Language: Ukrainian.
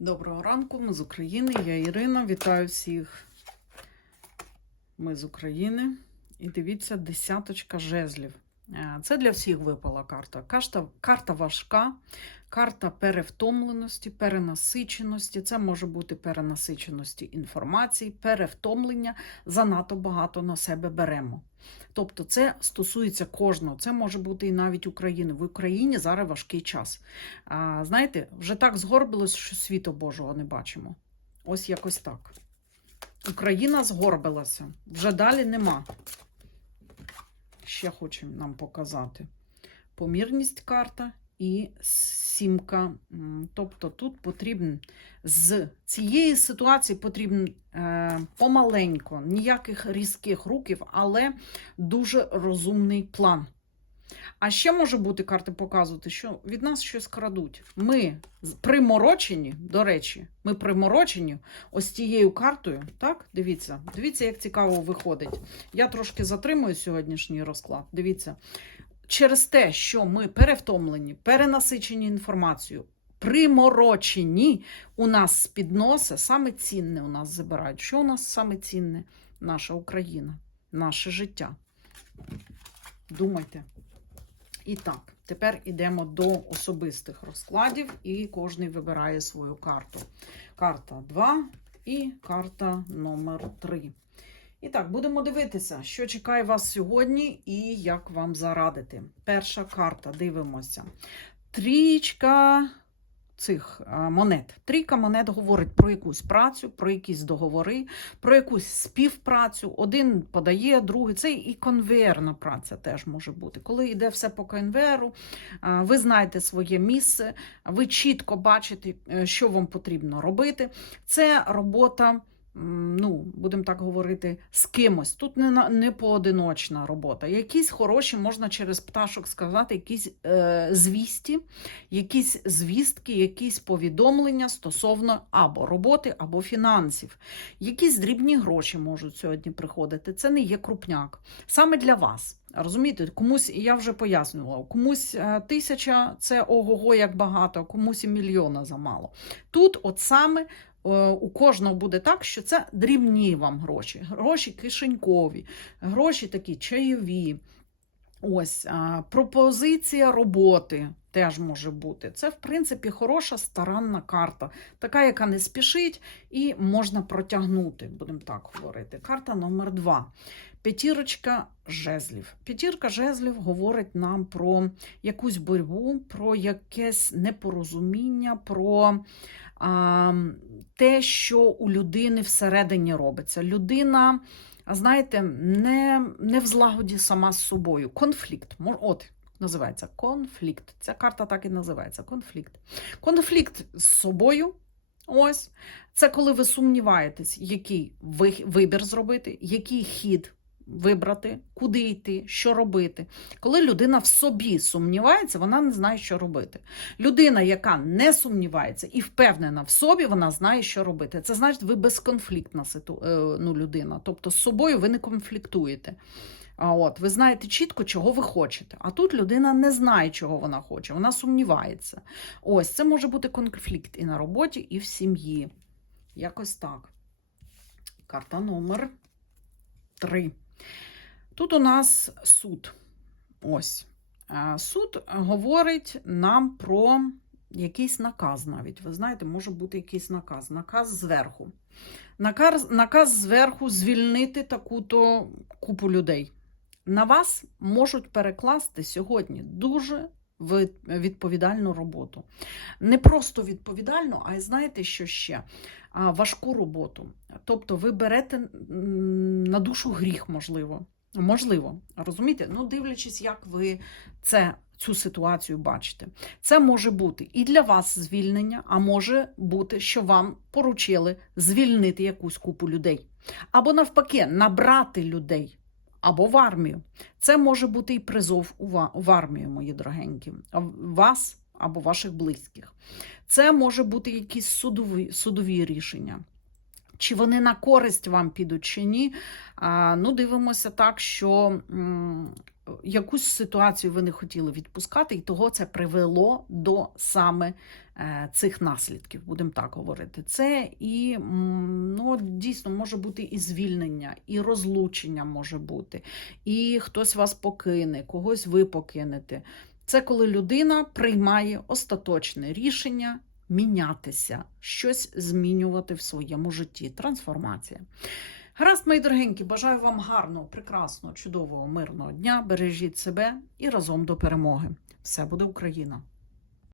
Доброго ранку, ми з України. Я Ірина. Вітаю всіх. Ми з України. І дивіться, десяточка жезлів. Е, Це для всіх випала карта. Карта, карта важка, карта перевтомленості, перенасиченості. Це може бути перенасиченості інформації, перевтомлення. Занадто багато на себе беремо. Тобто, це стосується кожного. Це може бути і навіть України. В Україні зараз важкий час. А, знаєте, вже так згорбилось, що світу Божого не бачимо. Ось якось так. Україна згорбилася. Вже далі нема. Ще хоче нам показати. Помірність карта і сімка. Тобто тут потрібен з цієї ситуації потрібен е, помаленько, ніяких різких руків, але дуже розумний план. А ще може бути карти показувати, що від нас щось крадуть. Ми приморочені, до речі, ми приморочені ось цією картою. Так, дивіться, дивіться, як цікаво виходить. Я трошки затримую сьогоднішній розклад. Дивіться, через те, що ми перевтомлені, перенасичені інформацією, приморочені, у нас з-під носа саме цінне у нас забирають. Що у нас саме цінне? Наша Україна, наше життя. Думайте. І так, тепер йдемо до особистих розкладів, і кожен вибирає свою карту. Карта 2 і карта номер 3. І так, будемо дивитися, що чекає вас сьогодні і як вам зарадити. Перша карта, дивимося. Трічка цих монет. Трійка монет говорить про якусь працю, про якісь договори, про якусь співпрацю. Один подає, другий. Це і конвеєрна праця теж може бути. Коли йде все по конвеєру, ви знаєте своє місце, ви чітко бачите, е, що вам потрібно робити. Це робота. Ну, будемо так говорити, з кимось. Тут не, не поодиночна робота. Якісь хороші, можна через пташок сказати, якісь е, звісті, якісь звістки, якісь повідомлення стосовно або роботи, або фінансів. Якісь дрібні гроші можуть сьогодні приходити. Це не є крупняк. Саме для вас. Розумієте, комусь, я вже пояснювала, комусь е, тисяча це ого-го як багато, комусь і мільйона замало. Тут, от саме. Е, У кожного буде так, що це дрібні вам гроші, гроші кишенькові, гроші такі чайові. Ось пропозиція роботи теж може бути. Це, в принципі, хороша старанна карта, така, яка не спішить, і можна протягнути, будемо так говорити. Карта номер два. П'ятірочка жезлів. П'ятірка жезлів говорить нам про якусь боротьбу, про якесь непорозуміння, про те, що у людини всередині робиться. Людина знаєте, не, не в злагоді сама з собою. Конфлікт. От, називається конфлікт. Ця карта так і називається конфлікт. Конфлікт з собою. Ось. Це коли ви сумніваєтесь, який вибір зробити, який хід вибрати, куди йти, що робити. Коли людина в собі сумнівається, вона не знає, що робити. Людина, яка не сумнівається і впевнена в собі, вона знає, що робити. Це значить, ви безконфліктна ситу... е, ну, людина. Тобто з собою ви не конфліктуєте. А от ви знаєте чітко, чого ви хочете. А тут людина не знає, чого вона хоче, вона сумнівається. Ось це може бути конфлікт і на роботі, і в сім'ї. Якось так. Карта номер 3. Тут у нас суд. Ось. Суд говорить нам про якийсь наказ навіть. Ви знаєте, може бути якийсь наказ. Наказ зверху. Наказ, наказ зверху звільнити таку-то купу людей. На вас можуть перекласти сьогодні дуже відповідальну роботу. Не просто відповідальну, а й знаєте, що ще? Важку роботу. Тобто ви берете на душу гріх, можливо. Можливо, розумієте? Ну, дивлячись, як ви це, цю ситуацію бачите. Це може бути і для вас звільнення, а може бути, що вам поручили звільнити якусь купу людей. Або навпаки, набрати людей, або в армію. Це може бути і призов в армію, мої дорогенькі, вас або ваших близьких. Це може бути якісь судові, судові рішення. Чи вони на користь вам підуть чи ні? А, ну, дивимося так, що м, якусь ситуацію ви не хотіли відпускати, і того це привело до саме е, цих наслідків, будемо так говорити. Це і м, ну, дійсно може бути і звільнення, і розлучення може бути, і хтось вас покине, когось ви покинете. Це коли людина приймає остаточне рішення мінятися, щось змінювати в своєму житті. Трансформація. Гаразд, мої дорогенькі, бажаю вам гарного, прекрасного, чудового, мирного дня. Бережіть себе і разом до перемоги. Все буде Україна!